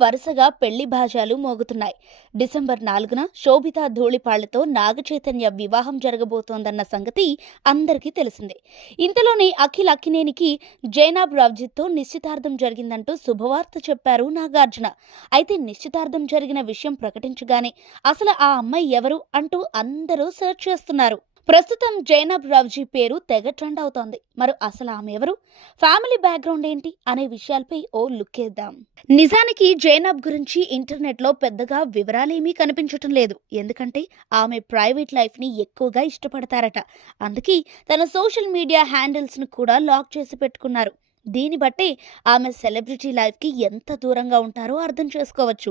వరుసగా పెళ్లి బాజాలు మోగుతున్నాయి. డిసెంబర్ 4న శోభిత ధూళిపాళ్లతో నాగచైతన్య వివాహం జరగబోతోందన్న సంగతి అందరికీ తెలిసిందే. ఇంతలోనే అఖిల్ అక్కినేనికి జైనాబ్ రవ్జిత్తో నిశ్చితార్థం జరిగిందంటూ శుభవార్త చెప్పారు నాగార్జున. అయితే నిశ్చితార్థం జరిగిన విషయం ప్రకటించగానే అసలు ఆ అమ్మాయి ఎవరు అంటూ అందరూ సెర్చ్ చేస్తున్నారు. ప్రస్తుతం జైనబ్ రవ్జీ పేరు తెగ ట్రెండ్ అవుతోంది. మరి అసలు ఆమె ఎవరు, ఫ్యామిలీ బ్యాక్గ్రౌండ్ ఏంటి అనే విషయాలపై ఓ లుక్కేద్దాం. నిజానికి జైనబ్ గురించి ఇంటర్నెట్ లో పెద్దగా వివరాలేమీ కనిపించటం లేదు. ఎందుకంటే ఆమె ప్రైవేట్ లైఫ్ ని ఎక్కువగా ఇష్టపడతారట. అందుకే తన సోషల్ మీడియా హ్యాండిల్స్ ను కూడా లాక్ చేసి పెట్టుకున్నారు. దీన్ని బట్టి ఆమె సెలబ్రిటీ లైఫ్కి ఎంత దూరంగా ఉంటారో అర్థం చేసుకోవచ్చు.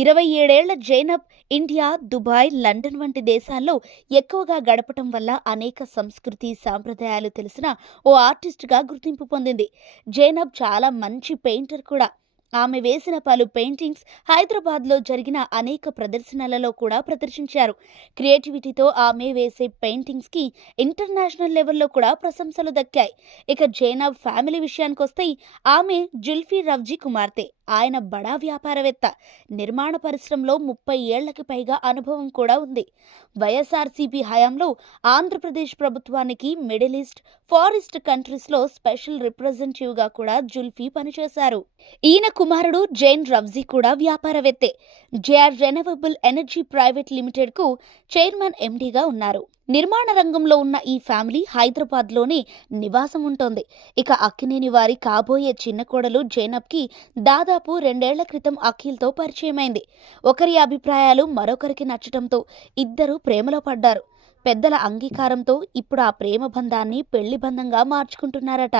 27 ఏళ్ల జైనబ్ ఇండియా, దుబాయ్, లండన్ వంటి దేశాల్లో ఎక్కువగా గడపటం వల్ల అనేక సంస్కృతి సాంప్రదాయాలు తెలిసిన ఓ ఆర్టిస్ట్గా గుర్తింపు పొందింది. జైనబ్ చాలా మంచి పెయింటర్ కూడా. ఆమె వేసిన పలు పెయింటింగ్స్ హైదరాబాద్లో జరిగిన అనేక ప్రదర్శనలలో కూడా ప్రదర్శించారు. క్రియేటివిటీతో ఆమె వేసే పెయింటింగ్స్కి ఇంటర్నేషనల్ లెవెల్లో కూడా ప్రశంసలు దక్కాయి. ఇక జైనబ్ ఫ్యామిలీ విషయానికొస్తే ఆమె జుల్ఫీ రవ్జీ కుమార్తె. ఆయన బడా వ్యాపారవేత్త. నిర్మాణ పరిశ్రమలో 30 ఏళ్లకి పైగా అనుభవం కూడా ఉంది. వైఎస్ఆర్సీపీ హయాంలో ఆంధ్రప్రదేశ్ ప్రభుత్వానికి మిడిల్ ఈస్ట్, ఫార్ ఈస్ట్ కంట్రీస్లో స్పెషల్ రిప్రజెంటేటివ్గా కూడా జుల్ఫీ పనిచేశారు. ఈయన కుమారుడు జైన్ రవ్జీ కూడా వ్యాపారవేత్తే. జేఆర్ రెన్యూవబుల్ ఎనర్జీ ప్రైవేట్ లిమిటెడ్కు చైర్మన్ ఎండీగా ఉన్నారు. నిర్మాణ రంగంలో ఉన్న ఈ ఫ్యామిలీ హైదరాబాద్లోనే నివాసం ఉంటోంది. ఇక అక్కినేని వారి కాబోయే చిన్న కోడలు జైనబ్కి దాదాపు 2 ఏళ్ల క్రితం అఖిల్తో పరిచయమైంది. ఒకరి అభిప్రాయాలు మరొకరికి నచ్చటంతో ఇద్దరు ప్రేమలో పడ్డారు. పెద్దల అంగీకారంతో ఇప్పుడు ఆ ప్రేమ బంధాన్ని పెళ్లి బంధంగా మార్చుకుంటున్నారట.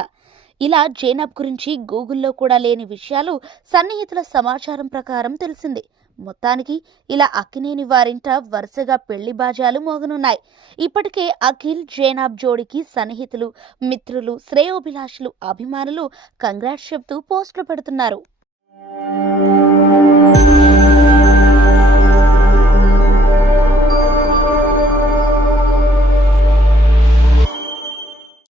ఇలా జైనబ్ గురించి గూగుల్లో కూడా లేని విషయాలు సన్నిహితుల సమాచారం ప్రకారం తెలిసింది. మొత్తానికి ఇలా అక్కినేని వారింట వరుసగా పెళ్లి బాజాలు మోగనున్నాయి. ఇప్పటికే అఖిల్, జైనబ్ జోడికి సన్నిహితులు, మిత్రులు, శ్రేయోభిలాషులు, అభిమానులు కంగ్రాట్స్ చెప్తూ పోస్టులు పెడుతున్నారు.